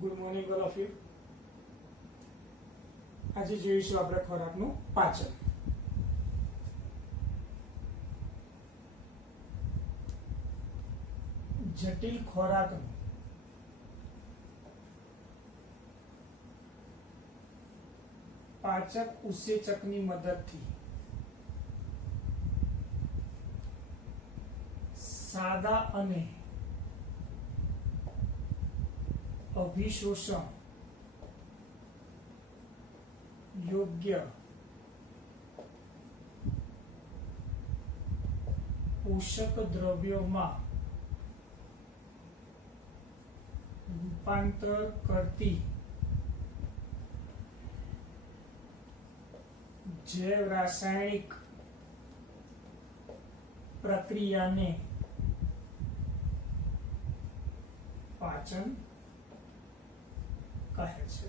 Good morning all of you. આજે જોઈશું આપણે ખોરાકનું પાચન. જટિલ ખોરાકનું પાચક ઉત્સેચકની મદદથી સાદા અને અભિશોષણ યોગ્ય પોષક દ્રવ્યોમાં રૂપાંતર કરતી જૈવ રાસાયણિક પ્રક્રિયાને પાચન કહે છે.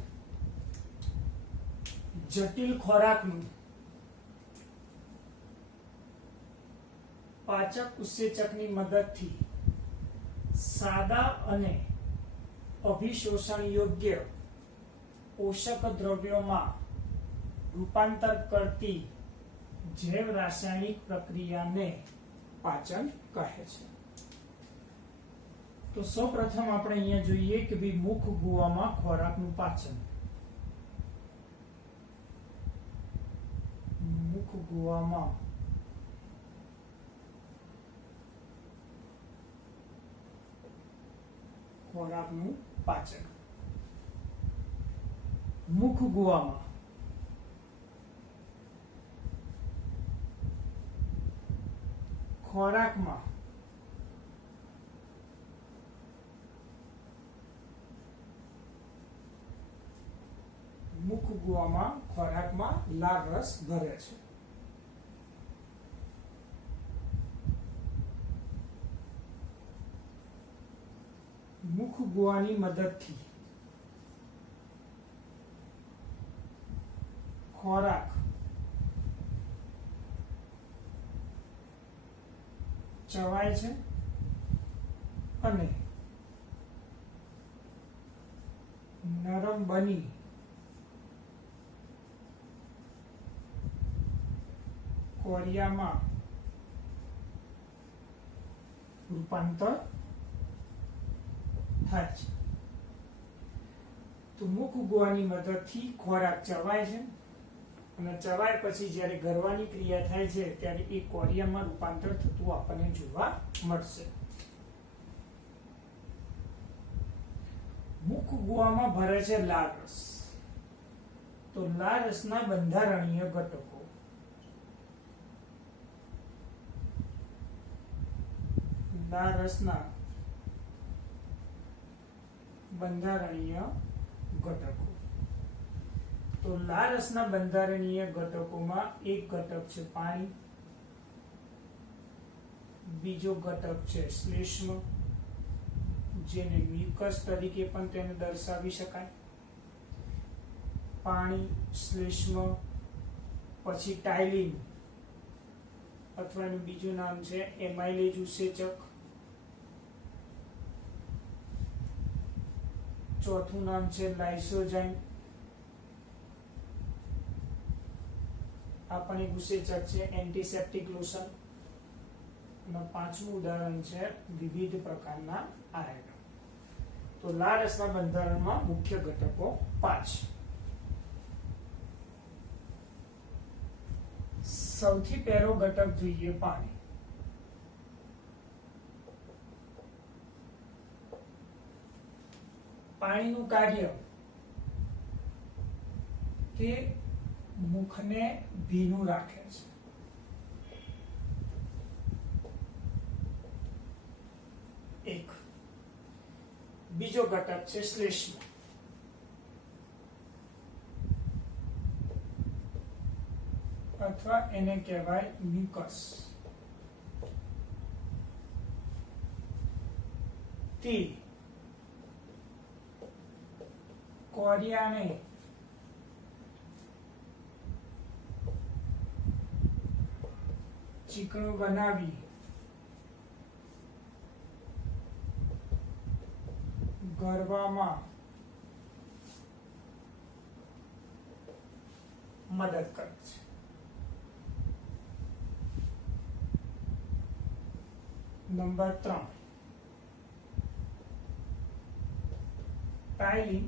જટિલ ખોરાકનું પાચક ઉત્સેચકની મદદથી સાદા અને અભિશોષણ યોગ્ય પોષક દ્રવ્યોમાં રૂપાંતર કરતી જૈવ રાસાયણિક પ્રક્રિયાને પાચન કહે છે. તો સૌપ્રથમ આપણે અહીંયા જોઈએ કે ભાઈ મુખ ગુવામાં ખોરાકનું પાચન. મુખ ગુવામાં ખોરાકનું પાચન. મુખ ગુવામાં ખોરાકમાં મુખ ગુવામાં ખોરાકમાં લાળ રસ ભરે છે. મુખ ગુવાની મદદથી ખોરાક ચવાય છે અને નરમ બની કોરિયામાં રૂપાંતર થાય છે. તો મુખ ગુવાની મદદથી ખોરાક ચવાય છે અને ચવાય પછી જ્યારે ગરવાની ક્રિયા થાય છે ત્યારે એ કોરિયામાં રૂપાંતર થતું આપણને જોવા મળશે. મુખ ગુવામાં ભરે છે લાળ રસ. તો લાળ રસના બંધારણીય ઘટકો લાળ રસના બંધારણીય ઘટકો. તો લાળ રસના બંધારણીય ઘટકોમાં એક ઘટક છે પાણી, બીજો ઘટક છે શ્લેષ્મ જેને મ્યુકસ તરીકે પણ તેને દર્શાવી શકાય. પાણી, શ્લેષ્મ, પછી ટાઇલિન અથવા એનું બીજું નામ છે એમાઇલેજ ઉત્સેચક, ચોથું નામ છે લાઇસોઝાઇમ. આ પણ એક ઉત્સેચક છે એન્ટીસેપ્ટિક લોશન. અને પાંચમું ઉદાહરણ છે વિવિધ પ્રકારના આયનો. તો લાળ રસના બંધારણમાં મુખ્ય ઘટકો 5. સૌથી પહેલો ઘટક જોઈએ પાણી. પાણીનું કાર્ય કે મુખને ભીનું રાખે છે. એક બીજો ઘટક છે શ્લેષ્મ. અથવા એને કહેવાય મ્યુકસ. તે કોરિયાને ચીકણું બનાવી ગરવામાં મદદ કરે છે. નંબર 3, ટાઇલિન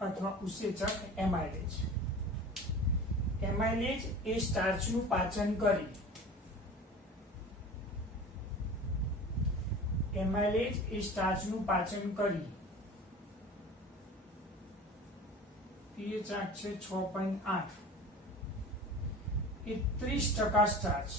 અથવા ઉસેચક એમાઇલેજ. એમાઇલેજ એ સ્ટાર્ચનું પાચન કરી પીએચ આંક છે 6.8, એ 30% સ્ટાર્ચ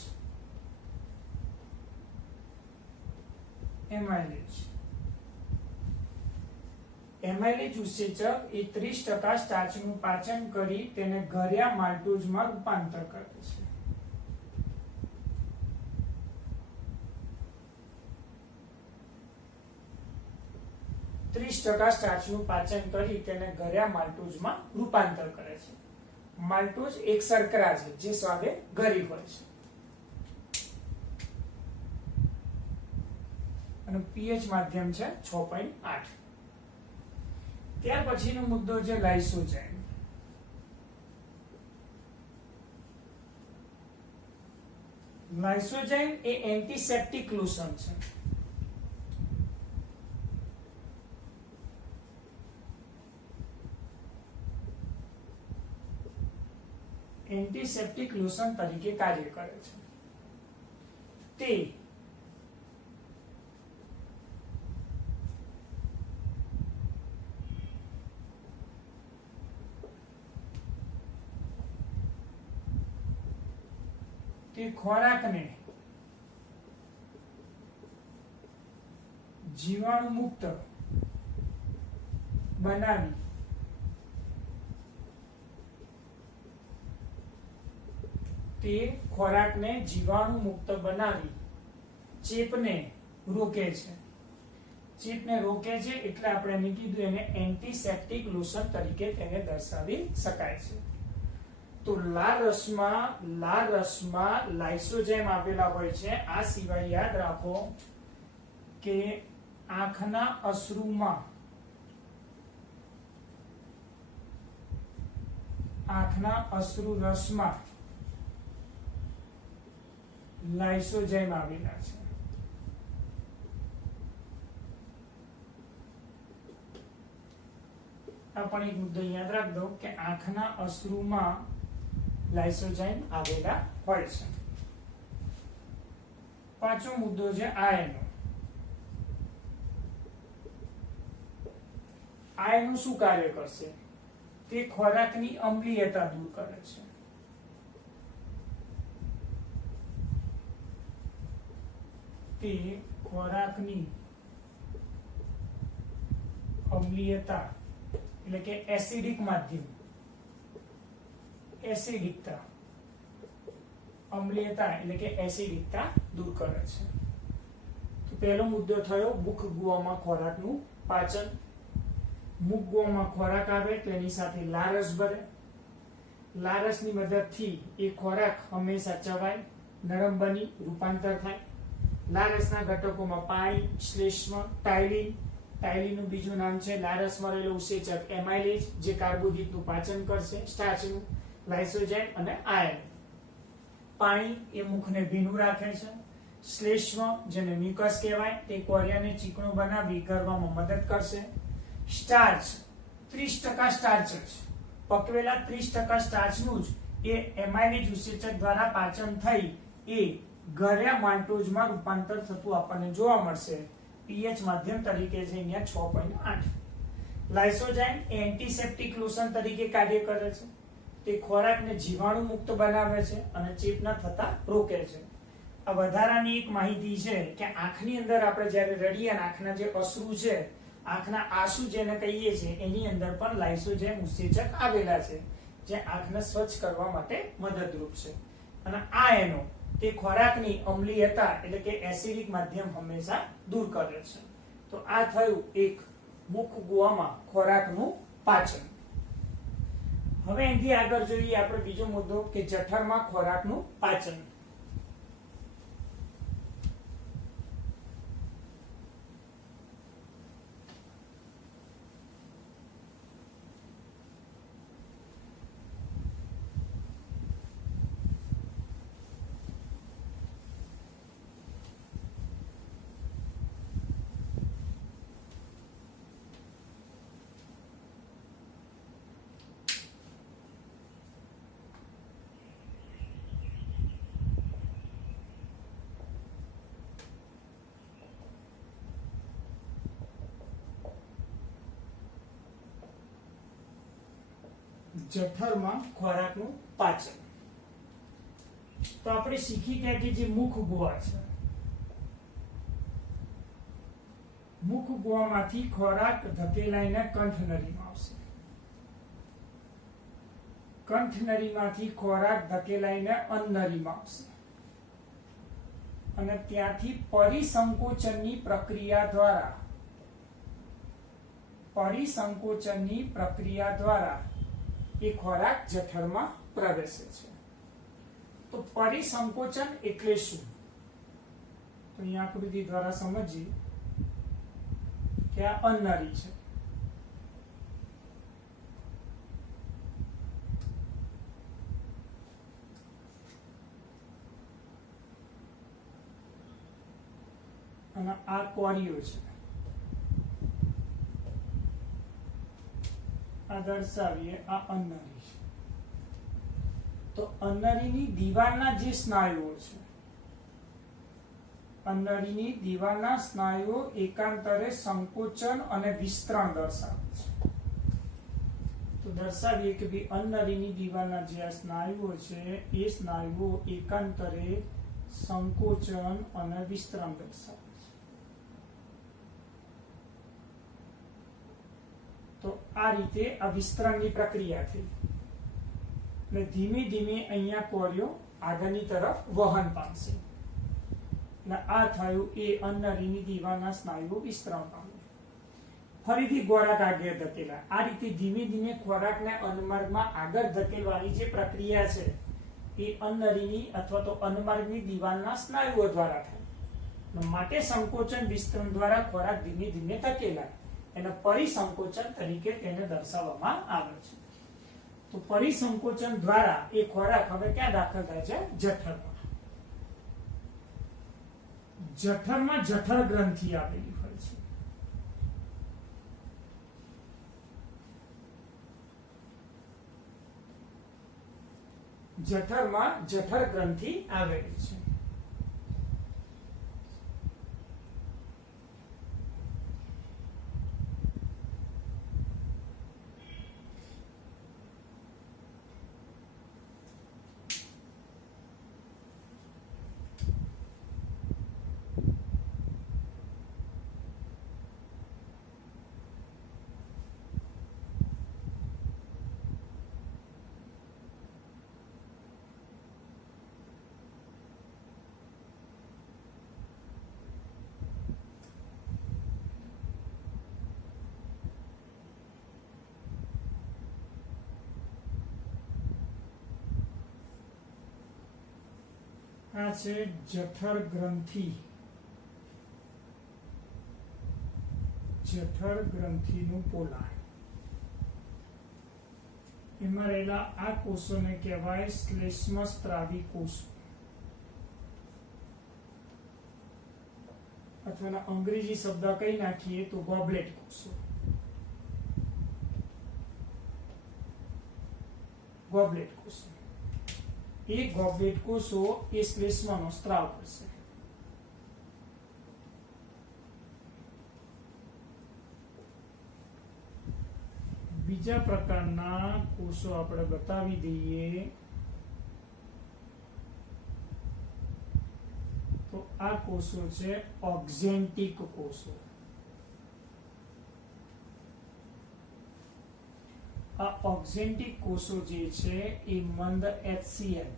એમાઇલેજ ઉસેચક એ 30% સ્ટાર્ચનું પાચન કરી તેને ઘર્યા માલ્ટોઝમાં રૂપાંતર કરે છે. સ્ટાર્ચનું પાચન કરી તેને ઘર્યા માલ્ટોઝમાં રૂપાંતર કરે છે. માલ્ટોઝ એક શર્કરા છે જે સ્વાદે ગરી હોય છે અને પીએચ માધ્યમ છે 6.8. ત્યાર પછીનો મુદ્દો છે લાઇસોજાઇમ. લાઇસોજાઇમ એ એન્ટીસેપ્ટિક લોશન છે. એન્ટીસેપ્ટિક લોશન તરીકે કાર્ય કરે છે. તે ખોરાકને જીવાણુમુક્ત બનાવી ચેપને રોકે છે. એટલે આપણે એને કીધું એને એન્ટીસેપ્ટિક લોશન તરીકે તેને દર્શાવી શકાય છે. તો લાળ રસમાં લાઇસોજાઇમ આવેલા હોય છે. આ સિવાય યાદ રાખો કે આંખના અશ્રુ રસમાં લાઇસોજાઇમ આવેલા છે. આ પણ એક મુદ્દો યાદ રાખ દો કે આંખના અશ્રુમાં લાઇસોજાઇમ આવેલા હોય છે. પાંચમો મુદ્દો છે આયનો. આયનો શું કાર્ય કરશે? તે ખોરાકની અમ્લીયતા દૂર કરે છે. તે ખોરાકની અમ્લીયતા એટલે કે એસિડિક માધ્યમ અમ્લીયતા એટલે કે એસિડિકતા દૂર કરે છે. તો પહેલો મુદ્દો થયો મુખ ગુહામાં ખોરાકનું પાચન. મુખ ગુહામાં ખોરાક આવે તો એની સાથે લારસ ભરે. લારસની મદદથી એ ખોરાક હંમેશા ચવાય, નરમ બની રૂપાંતર થાય. લારસના ઘટકોમાં પાણી, શ્લેષ્મ, ટાઇલિનનું બીજું નામ છે લારસમાં રહેલો ઉસેચક એમાઇલેજ જે કાર્બોદિતનું પાચન કરશે, સ્ટાર્ચનું, લાઇસોજાઇમ અને આયન. પાણી એ મુખને ભીનું રાખે છે. શ્લેષ્મ જેને મ્યુકસ કહેવાય તે કોરિયાને ચીકણું બનાવી કરવામાં મદદ કરશે. સ્ટાર્ચ 30% સ્ટાર્ચ છે. પકવેલા 30% સ્ટાર્ચનું જ એ એમાઇલેજ ઉસેચક દ્વારા પાચન થઈ એ ઘર્યા માલ્ટોઝમાં રૂપાંતર થતું આપણને જોવા મળશે. પીએચ માધ્યમ તરીકે છે અહીંયા 6.8. લાઇસોજાઇમ એન્ટીસેપ્ટિક લોશન તરીકે કાર્ય કરે છે. તે ખોરાકને જીવાણુ મુક્ત બનાવે છે અને ચેપ ન થતા રોકે છે. આ વધારાની એક માહિતી છે કે આંખની અંદર આપણે જ્યારે રડીએ અને આંખના જે અશ્રુ છે, આંખના આંસુ જેને કહીએ છીએ, એની અંદર પણ લાઇસોજાઇમ ઉસેચક આવેલા છે જે આંખને સ્વચ્છ કરવા માટે મદદરૂપ છે. અને આ એનો તે ખોરાકની અમ્લીયતા એટલે કે એસિડિક માધ્યમ હંમેશા દૂર કરે છે. તો આ થયું એક મુખ ગુહામાં ખોરાકનું પાચન. હવે અહીંથી આગળ જોઈએ આપણે બીજો મુદ્દો કે જઠરમાં ખોરાકનું પાચન. જઠરમાં ખોરાકનું પાચન. તો આપણે શીખી ગયા કે જે મુખ ગુહા છે, મુખ ગુહામાંથી ખોરાક ધકેલાઈને કંઠનળીમાં આવશે. કંઠનળીમાંથી ખોરાક ધકેલાઈને અન્નનળીમાં આવશે અને ત્યાંથી પરિસંકોચનની પ્રક્રિયા દ્વારા એ ખોરાક જઠરમાં પ્રવેશે છે. તો પરિસંકોચન એટલે શું? તો અહીંયા આકૃતિ દ્વારા સમજીએ કે આ અન્નનળી છે. અને આ કોરિયો છે. આ દર્શાવીએ આ અન્નનળી છે. તો અન્નનળીની દીવાલના જે સ્નાયુઓ છે, અન્નનળીની દીવાલના સ્નાયુઓ એકાંતરે સંકોચન અને વિસ્તરણ દર્શાવે છે. તો દર્શાવીએ કે ભાઈ અન્નનળીની દીવાલના જે આ સ્નાયુઓ છે એ સ્નાયુઓ એકાંતરે સંકોચન અને વિસ્તરણ દર્શાવે છે. તો આ રીતે આ વિસ્તરણની પ્રક્રિયા થઈ એટલે ધીમે ધીમે અહીંયા કોરિયો આગળની તરફ વહન પામશે. એટલે આ થયું એ અન્નનળીની દીવાલના સ્નાયુઓ વિસ્તરણ પામ્યા. ફરીથી ખોરાક આગળ ધકેલાય. આ રીતે ધીમે ધીમે ખોરાકને અન્નમાર્ગમાં આગળ ધકેલવાની જે પ્રક્રિયા છે એ અન્નનળીની અથવા તો અન્નમાર્ગની દીવાલના સ્નાયુઓ દ્વારા થાય. માટે સંકોચન વિસ્તરણ દ્વારા ખોરાક ધીમે ધીમે ધકેલાય. એને પરિસંકોચન તરીકે તેને દર્શાવવામાં આવે છે. તો પરિસંકોચન દ્વારા એ ખોરાક હવે ક્યાં દાખલ થાય છે? જઠરમાં. જઠરમાં જઠર ગ્રંથિ આવેલી હોય છે. જઠરમાં જઠર ગ્રંથિ આવેલી છે. આ છે જઠર ગ્રંથિ. જઠર ગ્રંથિનું પોલાણ. એમાં રહેલા આ કોષોને કહેવાય શ્લેષ્મસ્ત્રાવી કોષો અથવા અંગ્રેજી શબ્દ કઈ નાખીએ તો ગોબલેટ કોષો. ગોબલેટ કોષો એ ગોબલેટ કોષો એ શ્લેષ્મનો સ્ત્રાવ કરશે. બીજા પ્રકારના કોષો આપણે બતાવી દઈએ તો આ કોષો છે ઓક્ઝેન્ટિક કોષો. આ ઓક્ઝેન્ટિક કોષો જે છે એ મંદ HCl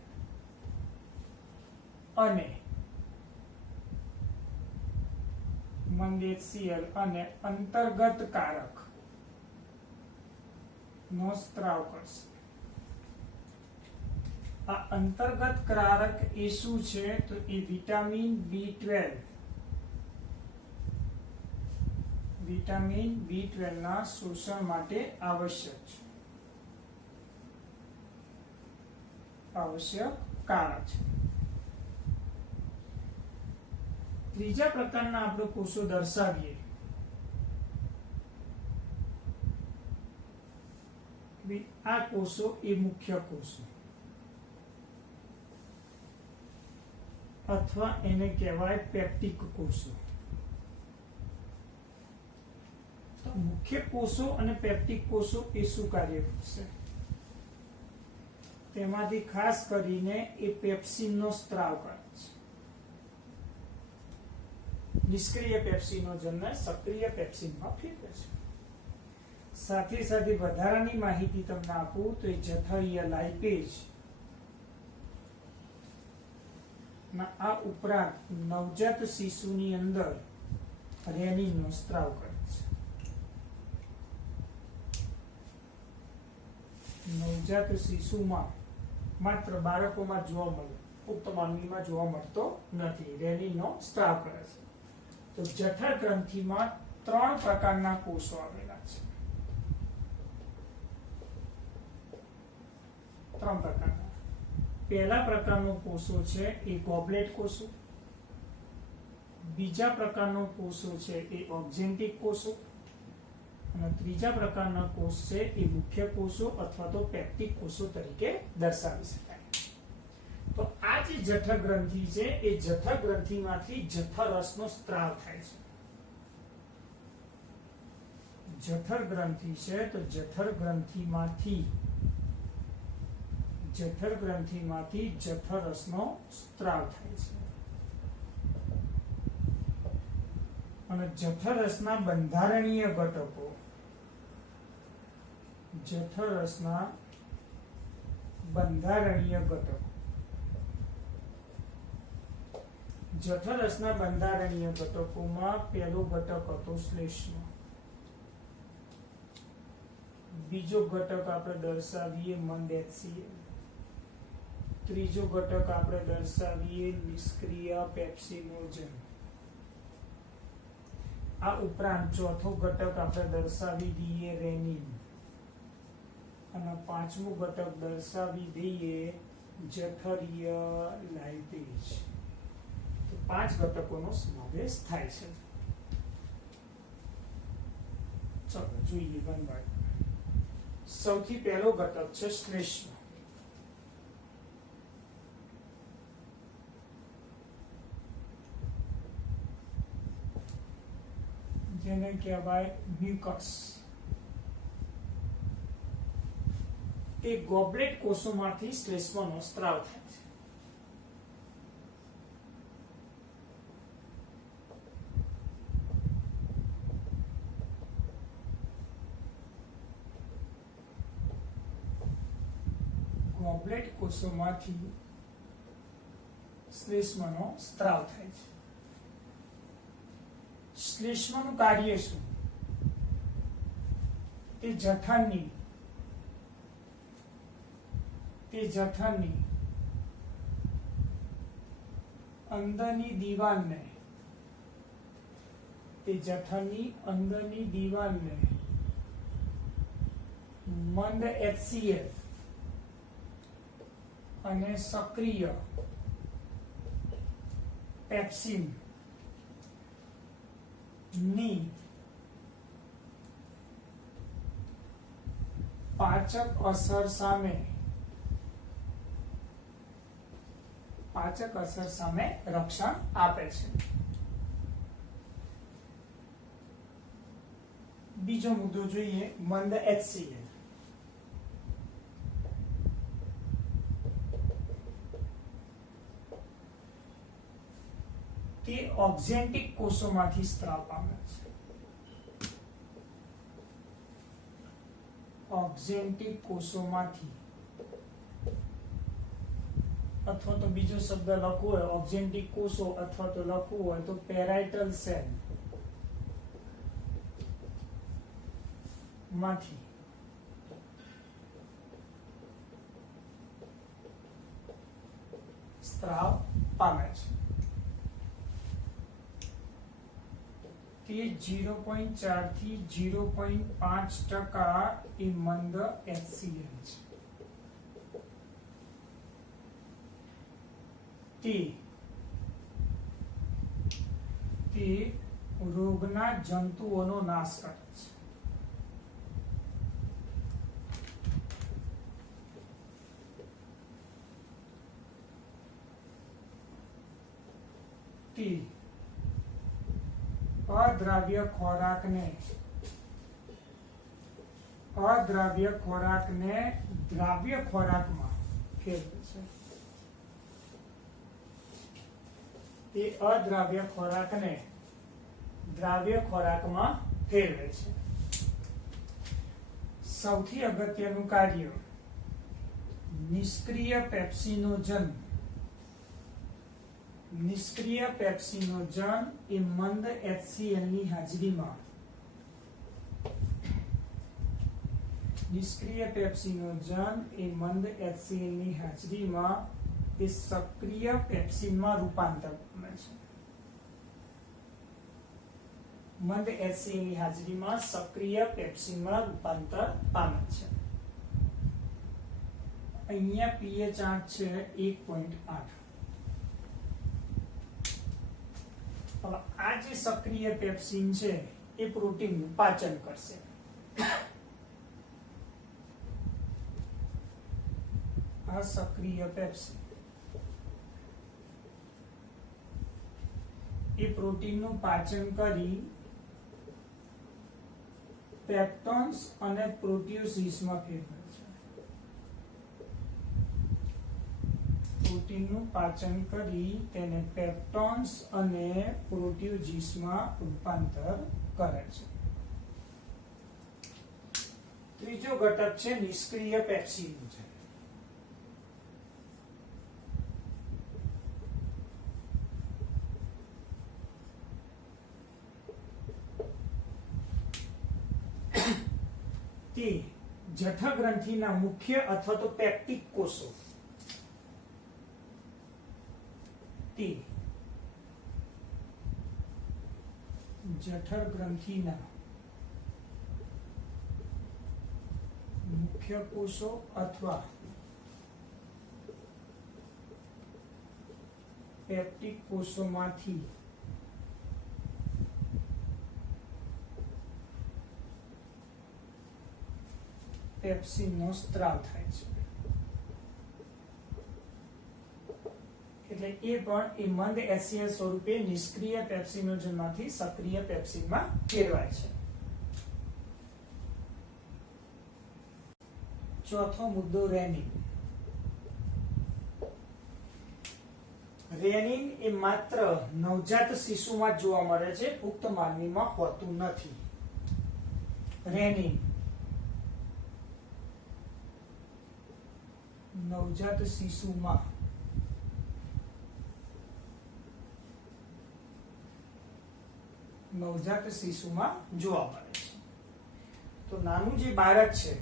અને અંતર્ગત કારક નો સ્ત્રાવ કરશે. આ અંતર્ગત કારક એ શું છે તો એ વિટામિન B12. વિટામિન B12 ના શોષણ માટે આવશ્યક છે. આવશ્યક કારક છે. ત્રીજા પ્રકારના આપણે કોષો દર્શાવીએ આ કોષો એ મુખ્ય કોષો અથવા એને કહેવાય પેપ્ટિક કોષો. તો મુખ્ય કોષો અને પેપ્ટિક કોષો એ શું કાર્ય કરશે તેમાંથી ખાસ કરીને એ પેપ્સિનનો સ્ત્રાવ કરે છે. નિષ્ક્રિય પેપ્સિનોજનને સક્રિય પેપ્સિનમાં ફેરવે છે. સાથે સાથે વધારાની માહિતી તમને આપું તો એ જઠરીય લાઇપેજ આ ઉપરાંત નવજાત શિશુની અંદર રેનિનનો સ્ત્રાવ કરે છે. નવજાત શિશુમાં માત્ર બાળકોમાં જોવા મળે, પુખ્ત માનવીમાં જોવા મળતો નથી. રેનિનનો સ્ત્રાવ કરે છે. તો જઠર ગ્રંથિમાં 3 પ્રકારના કોષો આવેલા છે. 3 પ્રકારના. પહેલા પ્રકારનો કોષો છે એ ગોબલેટ કોષો, બીજા પ્રકારનો કોષો છે એ ઓક્ઝેન્ટિક કોષો, અને ત્રીજા પ્રકારના કોષ છે એ મુખ્ય કોષો અથવા તો પેપ્ટિક કોષો તરીકે દર્શાવી શકાય. તો આ જે જઠર ગ્રંથિ છે એ જઠર ગ્રંથિમાંથી જઠરરસનો સ્ત્રાવ થાય છે. જઠર ગ્રંથિ છે તો જઠર ગ્રંથિમાંથી જઠરરસનો સ્ત્રાવ થાય છે. અને જઠરરસના બંધારણીય ઘટકો, જઠરરસના બંધારણીય ઘટકોમાં પહેલો ઘટક હતો શ્લેષ્મ. બીજો ઘટક આપણે દર્શાવીએ મંદ HCl. ત્રીજો ઘટક આપણે દર્શાવીએ નિષ્ક્રિય પેપ્સિનોજન. આ ઉપરાંત ચોથો ઘટક આપણે દર્શાવી દઈએ રેનિન, અને પાંચમું ઘટક દર્શાવી દઈએ જઠરીય લાઇપેજ. તો 5 ઘટકોનો સમાવેશ થાય છે. ચલો જોઈએ વન બાય. સૌથી પહેલો ઘટક છે શ્લેષ્મ. જેને કહેવાય મ્યુકસ. એ ગોબલેટ કોષોમાંથી શ્લેષ્મનો સ્ત્રાવ થાય છે. ગોબલેટ કોષોમાંથી શ્લેષ્મનો સ્ત્રાવ થાય છે. શ્લેષ્મનું કાર્ય શું? તે જઠરની અંદરની દિવાલને મંદ HCl અને સક્રિય પેપ્સિન ની પાચક અસર સામે રક્ષણ આપે છે. બીજો મુદ્દો જોઈએ મંદ HCl. તે ઓક્ઝેન્ટિક કોષોમાંથી સ્ત્રાવ પામે છે. ઓક્ઝેન્ટિક કોષોમાંથી, અથવા તો બીજો શબ્દ લખવો હોય ઓક્ઝેન્ટિક કોષો, અથવા તો લખવું હોય તો પેરાઇટલ સેલ માંથી સ્ત્રાવ પામે છે. તે 0.4 થી 0.5% એ મંદ HCl છે. તે રોગના જંતુઓનો નાશ કરે છે. તે અદ્રાવ્ય ખોરાકને દ્રાવ્ય ખોરાકમાં ફેરવે છે. તે અદ્રાવ્ય ખોરાકને દ્રાવ્ય ખોરાકમાં ફેરવે છે. સૌથી અગત્યનું કાર્ય નિષ્ક્રિય પેપ્સિનોજન. નિષ્ક્રિય પેપ્સિનોજન એ મંદ HCl ની હાજરીમાં નિષ્ક્રિય પેપ્સિનોજન એ મંદ HCl ની હાજરીમાં એ સક્રિય પેપ્સિનમાં રૂપાંતર પામે છે. મંદ HCl ની હાજરીમાં સક્રિય પેપ્સિનમાં રૂપાંતર પામે છે. અહીંયા pH આંક છે 1.8. હવે આ જે સક્રિય પેપ્સિન છે એ પ્રોટીનનું પાચન કરશે. આ સક્રિય પેપ્સિન એ પ્રોટીનનું પાચન કરી પેપ્ટોન્સ અને પ્રોટીયોસીસમાં ફેરવે છે. પ્રોટીનનું પાચન કરી તેને પેપ્ટોન્સ અને પ્રોટીયોસીસમાં રૂપાંતર કરે છે. ત્રીજો ઘટક છે નિષ્ક્રિય પેપ્સિન છે. તે જઠર ગ્રંથિના મુખ્ય અથવા તો પેપ્ટિક કોષો તે જઠર ગ્રંથિના મુખ્ય કોષો અથવા પેપ્ટિક કોષોમાંથી પેપ્સિનનો સ્ત્રાવ થાય છે. એટલે એ પણ એ મંદ HCl સ્વરૂપે નિષ્ક્રિય પેપ્સિનોજનમાંથી સક્રિય પેપ્સિનમાં ફેરવાય છે. ચોથો મુદ્દો રેનિન. રેનિન એ માત્ર નવજાત શિશુમાં જોવા મળે છે, પુખ્ત માનવીમાં હોતું નથી. રેનિન નવજાત શિશુમાં જોવા મળે છે. તો નાનું જે બાળક છે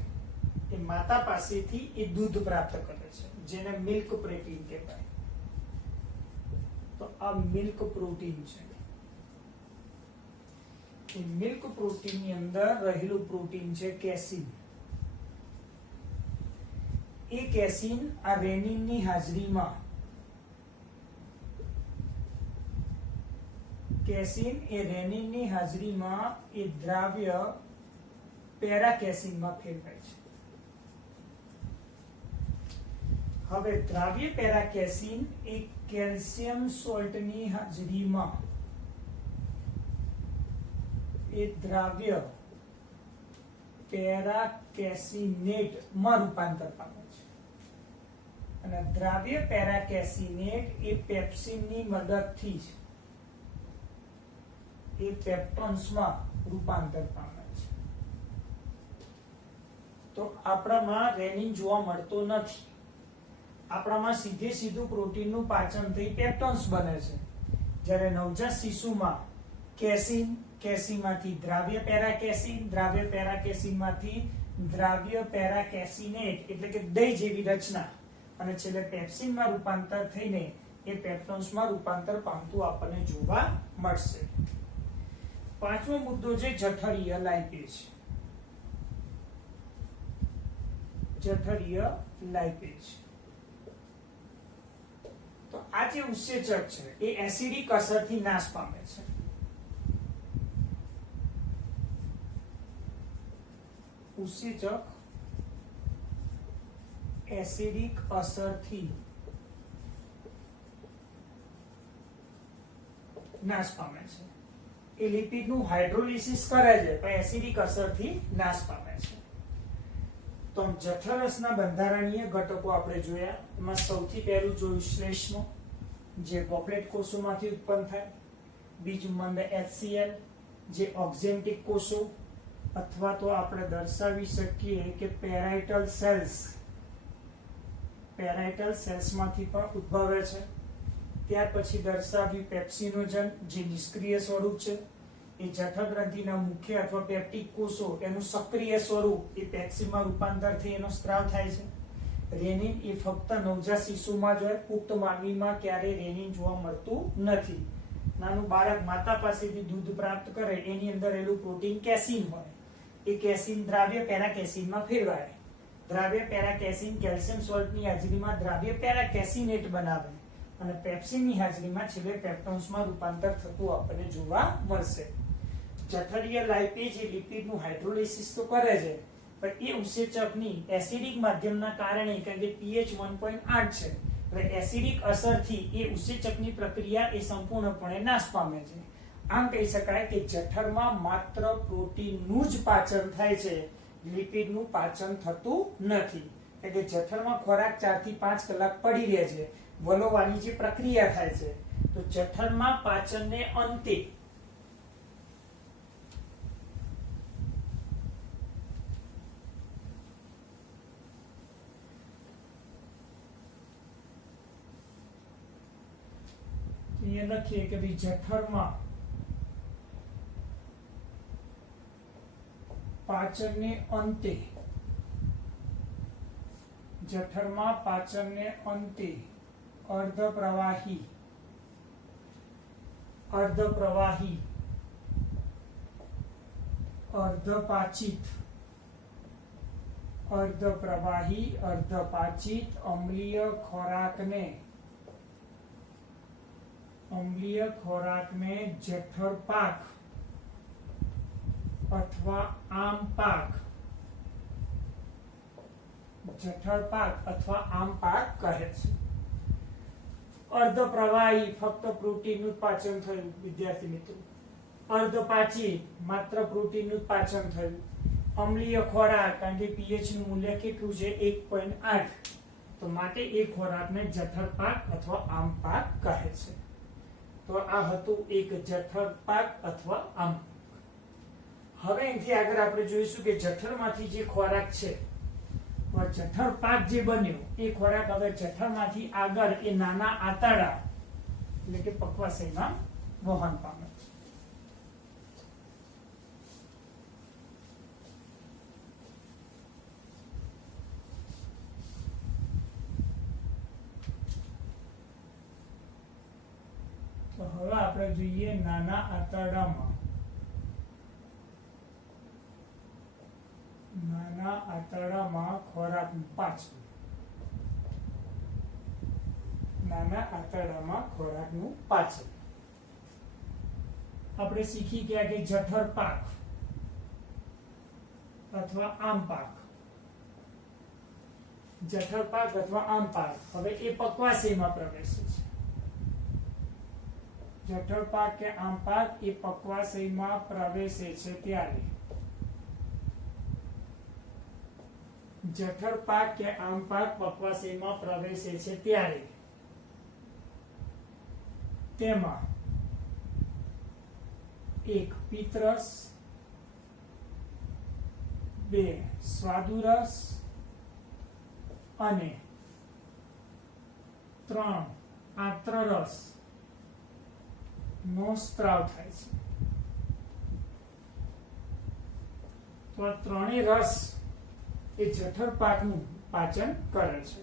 એ માતા પાસેથી એ દૂધ પ્રાપ્ત કરે છે, જેને મિલ્ક પ્રોટીન કહેવાય. તો આ મિલ્ક પ્રોટીન છે. એ મિલ્ક પ્રોટીનની અંદર રહેલું પ્રોટીન છે કેસીન. એ કેસીન આ રેનિનની હાજરીમાં એ દ્રાવ્ય પેરાકેસીનમાં ફેરવાય છે. હવે દ્રાવ્ય પેરાકેસીન એ કેલ્શિયમ સોલ્ટની હાજરીમાં એ દ્રાવ્ય પેરાકેસિનેટ માં રૂપાંતર પામે છે. અને દ્રાવ્ય પેરાકેસિનેટ એ પેપ્સિનની મદદથી જ એ પેપ્ટોન્સમાં રૂપાંતર પામે છે. તો આપણામાં રેનિન જોવા મળતો નથી. આપણામાં સીધું પ્રોટીનનું પાચન થઈ પેપ્ટોન્સ બને છે. જ્યારે નવજાત શિશુમાં કેસીનમાંથી દ્રાવ્ય પેરાકેસીનમાંથી દ્રાવ્ય પેરાકેસિનેટ એટલે કે દહીં જેવી રચના અને છેલ્લે પેપ્સિનમાં રૂપાંતર થઈને એ પેપ્ટોન્સમાં રૂપાંતર પામતું આપણને જોવા મળશે. પાંચમો મુદ્દો છે જઠરીય લાઇપેજ. તો આ જે ઉત્સેચક છે એ એસિડિક અસરથી નાશ પામે છે. ઉત્સેચક એસિડિક અસરથી નાશ પામે છે. એ લિપિડનું હાઇડ્રોલિસિસ કરે છે પણ એસિડિક અસરથી નાશ પામે છે. તો જઠરરસના બંધારણીય ઘટકો આપણે જોયા. એમાં સૌથી પહેલું જોયું શ્લેષ્મ, જે ગોપલેટ કોષોમાંથી ઉત્પન્ન થાય. બીજું મંદ HCl, જે ઓક્ઝેન્ટિક કોષો અથવા તો આપણે દર્શાવી શકીએ કે પેરાઇટલ સેલ્સમાંથી પણ ઉદ્ભવે છે. ત્યાર પછી દર્શાવ્યું પેપ્સિનોજન, જે નિષ્ક્રિય સ્વરૂપ છે. એ જઠર ગ્રંથિના મુખ્ય અથવા પેપ્ટિક કોષો એનું સક્રિય સ્વરૂપ એ પેપ્સીમાં રૂપાંતર થઈ એનો સ્ત્રાવ થાય છે. રેનિન એ ફક્ત નવજાત શિશુમાં જ હોય, પુખ્ત માનવીમાં ક્યારે રેનિન જોવા મળતું નથી. નાનું બાળક માતા પાસેથી દૂધ પ્રાપ્ત કરે એની અંદર રહેલું પ્રોટીન કેસીન હોય. એ કેસીન દ્રાવ્ય પેરાકેસીનમાં ફેરવાય. દ્રાવ્ય પેરાકેસીન કેલ્શિયમ સોલ્ટની હાજરીમાં દ્રાવ્ય પેરાકેસીનેટ બનાવે અને પેપ્સિનની હાજરીમાં છેલ્લે પેપ્ટોન્સમાં રૂપાંતર થતું આપણને જોવા મળશે. જઠરીય લાઇપેજ એ લિપિડનું હાઇડ્રોલિસિસ તો કરે છે, પણ એ ઉત્સેચકની એસિડિક માધ્યમના કારણે, કારણ કે pH 1.8 છે, એટલે એસિડિક અસરથી એ ઉત્સેચકની પ્રક્રિયા એ સંપૂર્ણપણે નાશ પામે છે. આમ કહી શકાય કે જઠરમાં માત્ર પ્રોટીનનું જ પાચન થાય છે, લિપિડનું પાચન થતું નથી. એટલે કે જઠરમાં ખોરાક 4 થી 5 કલાક પડી રહે છે, વલોવાની જે પ્રક્રિયા થાય છે. તો જઠરમાં પાચનને અંતે લખીએ કે ભાઈ જઠરમાં પાચનને અંતે અર્ધપ્રવાહી અર્ધપાચિત અમ્લીય ખોરાકને જઠરપાક અથવા આમપાક કહે છે. અર્ધપ્રવાહી ફક્ત પ્રોટીનનું પાચન થયું વિદ્યાર્થી મિત્રો. અર્ધપાચિત માત્ર પ્રોટીનનું જ પાચન થયું. અમ્લીય ખોરાક, કારણ કે pH નું મૂલ્ય કેટલું છે 1.8, તો માટે એ ખોરાકને જઠરપાક અથવા આમપાક કહે છે. તો આ હતું એક જઠરપાક અથવા આમપાક. હવે અહીંથી આગળ આપણે જોઈશું કે જઠરમાંથી જે ખોરાક છે, જઠરપાક જે બન્યો એ ખોરાક હવે જઠરમાંથી આગળ એ નાના આંતરડા એટલે કે પક્વાશયમાં વહન પામે છે. તો હવે આપણે જોઈએ નાના આંતરડામાં ખોરાકનું પાચન. આપણે શીખી ગયા કે જઠરપાક અથવા આમપાક. હવે એ પક્વાશયમાં પ્રવેશે છે. જઠરપાક કે આમપાક એ પક્વાશયમાં પ્રવેશે છે ત્યારે તેમાં એક પિત્તરસ, 2 સ્વાદુરસ અને 3 આંત્રરસ નો સ્ત્રાવ થાય છે. તો આ ત્રણેય રસ એ જઠરપાકનું પાચન કરે છે.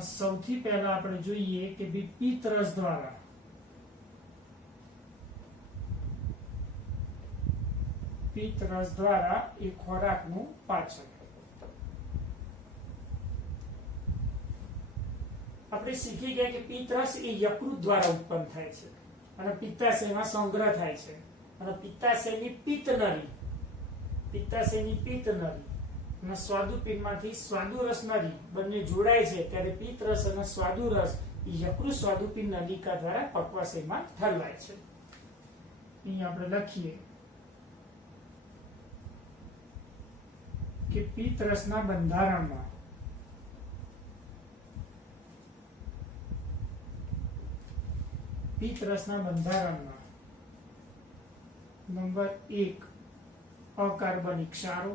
સૌથી પહેલા આપણે જોઈએ કે પિત્તરસ દ્વારા એ ખોરાકનું પાચન. આપણે શીખી ગયા કે પિત્તરસ એ યકૃત દ્વારા ઉત્પન્ન થાય છે અને પિત્તાશયમાં સંગ્રહ થાય છે. અને પિત્તાશયની પિત્તનળી અને સ્વાદુપિંડમાંથી સ્વાદુરસ નળી બંને જોડાય છે ત્યારે પિત્તરસ અને સ્વાદુરસ યકૃત સ્વાદુપિંડ નલિકા દ્વારા પક્વાશયમાં ઠલવાય છે. અહીં આપણે લખીએ કે કે પિત્તરસના બંધારણમાં નંબર 1 અકાર્બનિક ક્ષારો,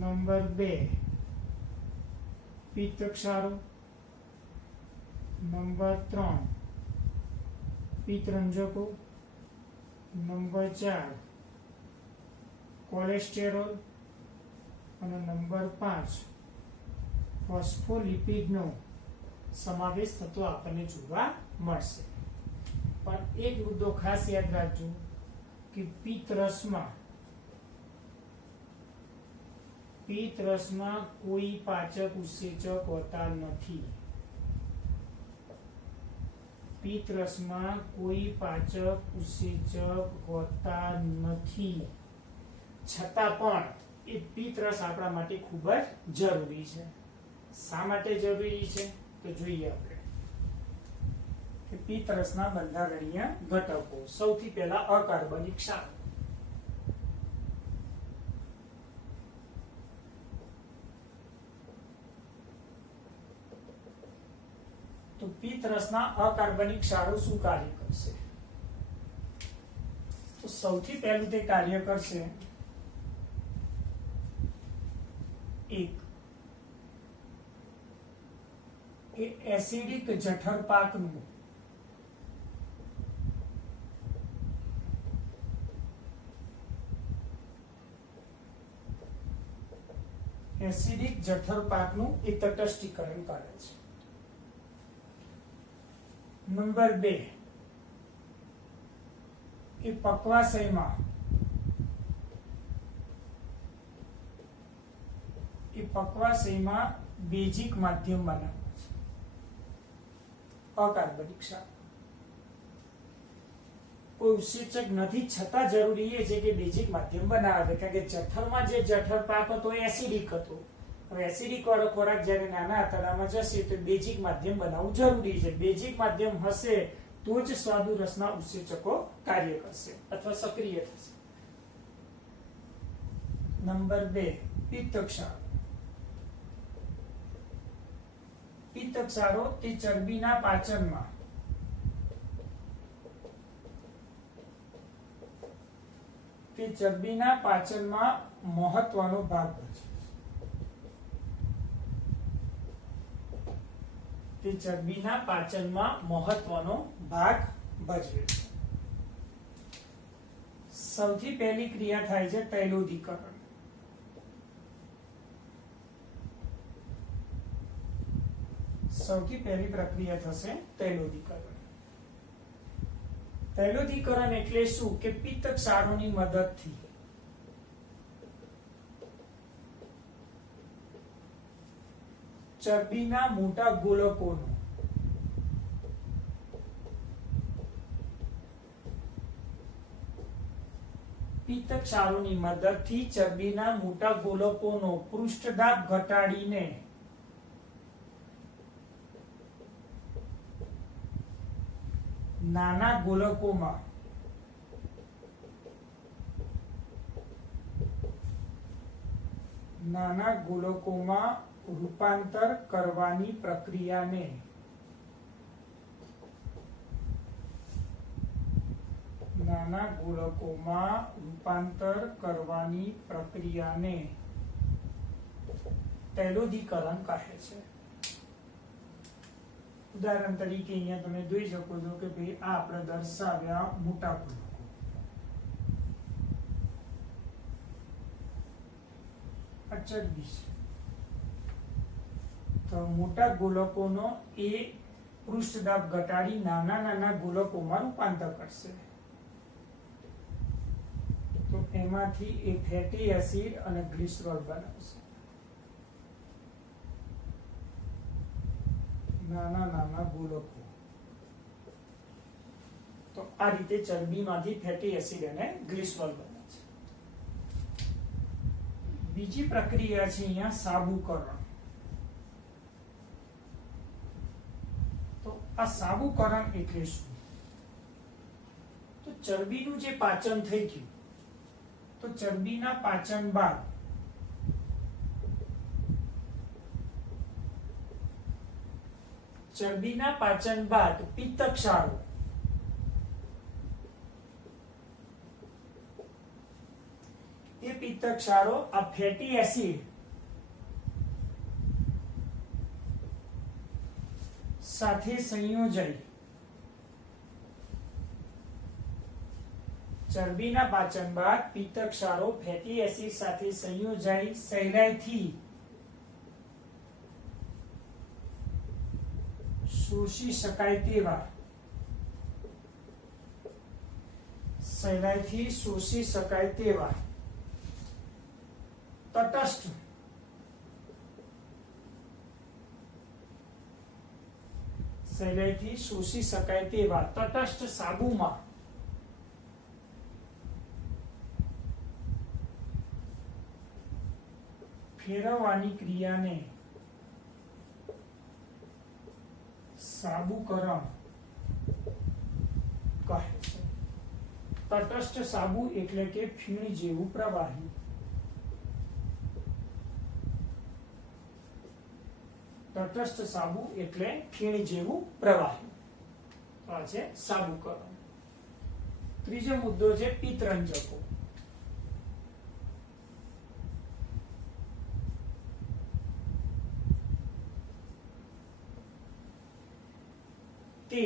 નંબર 2 પિત્ત ક્ષારો, નંબર 3 પિત્તરંજકો, નંબર 4 કોલેસ્ટેરોલ અને નંબર 5 ફોસ્ફોલિપિડનો સમાવેશ થતો આપણને જોવા મળશે. પણ એક મુદ્દો ખાસ યાદ રાખજો કે પિત્તરસમાં કોઈ પાચક ઉત્સેચક હોતા નથી. પિત્તરસમાં કોઈ પાચક ઉત્સેચક હોતા નથી, છતાં પણ એ પિત્તરસ આપણા માટે ખૂબ જ જરૂરી છે. શા માટે જરૂરી છે તો જોઈએ આપણે કે પિત્તરસના બંધારણીય ઘટકો. સૌથી પહેલા અકાર્બનિક ક્ષારો. તો પિત્તરસના અકાર્બનિક ક્ષારો શું કાર્ય કરશે? તો સૌથી પહેલું તે કાર્ય કરશે એક કે એસિડિક જઠર પાકનું એ તટસ્થીકરણ કરે છે. નંબર 2 કે પક્વાશયમાં બેઝિક માધ્યમ બનાવે છે. અકાર્બનિક ક્ષાર કોઈ ઉત્સેચક નથી, છતાં જરૂરી એ છે કે બેઝિક માધ્યમ બનાવે, કારણ કે જઠરમાં જે જઠર પાક હતો એ એસિડિક હતો. હવે એસિડિક વાળો ખોરાક જ્યારે નાના આંતરડામાં જશે તો બેઝિક માધ્યમ બનાવવું જરૂરી છે. બેઝિક માધ્યમ હશે તો જ સ્વાદુ રસના ઉત્સેચકો કાર્ય કરશે અથવા સક્રિય થશે. નંબર 2 પિત્ત ક્ષારો. પિત્ત ક્ષારો તે ચરબીના પાચનમાં મહત્વનો ભાગ ભજવે છે. સૌથી પહેલી ક્રિયા થાય છે તૈલોદીકરણ. સૌથી પહેલી પ્રક્રિયા થશે તૈલોદીકરણ. તૈલોદીકરણ એટલે શું કે પિત્ત ક્ષારોની મદદથી ચરબીના મોટા ગોલકોનું પૃષ્ઠદાબ ઘટાડીને નાના ગોલકોમાં રૂપાંતર કરવાની પ્રક્રિયાને તૈલોદીકરણ કહે છે. ઉદાહરણ તરીકે અહીંયા તમે જોઈ શકો છો કે ભાઈ આ આપણે દર્શાવ્યા મોટા ગોલકો. આ ચરબી છે. તો મોટા ગોલકોનો એ પૃષ્ઠદાબ ઘટાડી નાના ગોલકોમાં રૂપાંતર કરશે. તો એમાંથી એ ફેટી એસિડ અને ગ્લિસરોલ બનાવશે. નાના ગોલકો. તો આ રીતે ચરબીમાંથી ફેટી એસિડ અને ગ્લિસરોલ બને છે. બીજી પ્રક્રિયા છે અહીંયા સાબુકરણ. તો આ સાબુકરણ એટલે શું? તો ચરબીનું જે પાચન થઈ ગયું તો ચરબીના પાચન બાદ પિત્તક્ષારો એ પિત્તક્ષારો આ ફેટી એસિડ સાથે સંયોજાઈ ચરબીના પાચન બાદ પિત્તક્ષારો ફેટી એસિડ સાથે સંયોજાઈ સહેલાઈથી શોષી શકાય તેવા સહેલાઈથી શોષી શકાય તેવા તટસ્થ સાબુમાં ફેરવવાની ક્રિયાને સાબુકરણ કહે છે. તટસ્થ સાબુ એટલે કે ફીણ જેવું પ્રવાહી. તટસ્થ સાબુ એટલે ફીણ જેવું પ્રવાહી. તો આ છે સાબુકરણ. ત્રીજો મુદ્દો છે પિત્તરંજકો. તે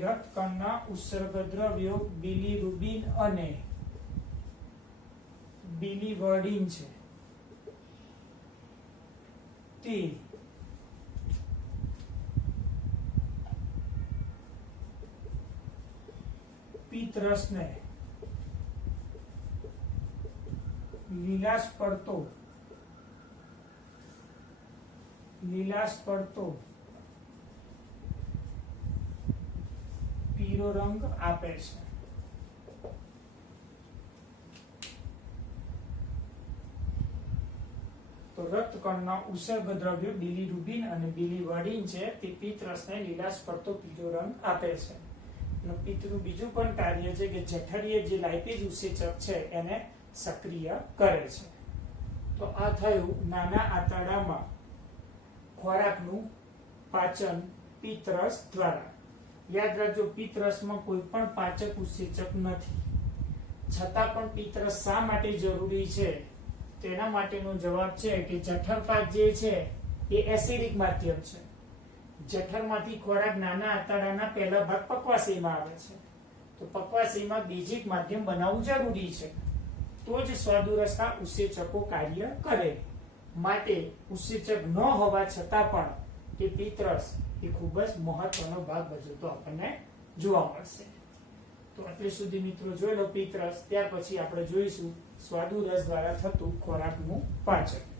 રક્તકણના ઉત્સર્ગ દ્રવ્યો બિલિરુબિન અને બિલિવર્ડિન છે. તે પિત્તરસને લીલાશ પડતો પીળો રંગ આપે છે. તો રક્તકણના ઉત્સર્ગ દ્રવ્યો બિલિરુબિન અને બિલિવર્ડિન છે તે પિત્તરસને લીલાશ પડતો પીળો રંગ આપે છે. અને પિત્તનું બીજું પણ કાર્ય છે કે જઠરીય જે લાઇપેજ ઉત્સેચક છે એને સક્રિય કરે છે. તો આ થયું નાના આંતરડામાં ખોરાકનું પાચન પિત્તરસ દ્વારા. યાદ રાખજો, પિત્તરસમાં કોઈ પણ પાચક ઉત્સેચક નથી, છતાં પણ પિત્તરસ શા માટે જરૂરી છે તેના માટેનો જવાબ છે કે જઠરપાક જે છે એ એસિડિક માધ્યમ છે. જઠરમાંથી ખોરાક નાના આંતરડાના પહેલા ભાગ પક્વાશયમાં આવે છે. તો પક્વાશયમાં બેઝિક માધ્યમ બનાવવું જરૂરી છે, તો જ સ્વાદુરસના ઉત્સેચકો કાર્ય કરે. માટે ઉત્સેચક ન હોવા છતાં પણ તે પિત્તરસ એ ખૂબ જ મહત્વનો ભાગ ભજવતો આપણને જોવા મળશે. તો અત્યાર સુધી મિત્રો જોઈ લો પિત્તરસ. ત્યાર પછી આપણે જોઈશું સ્વાદુરસ દ્વારા થતું ખોરાકનું પાચન.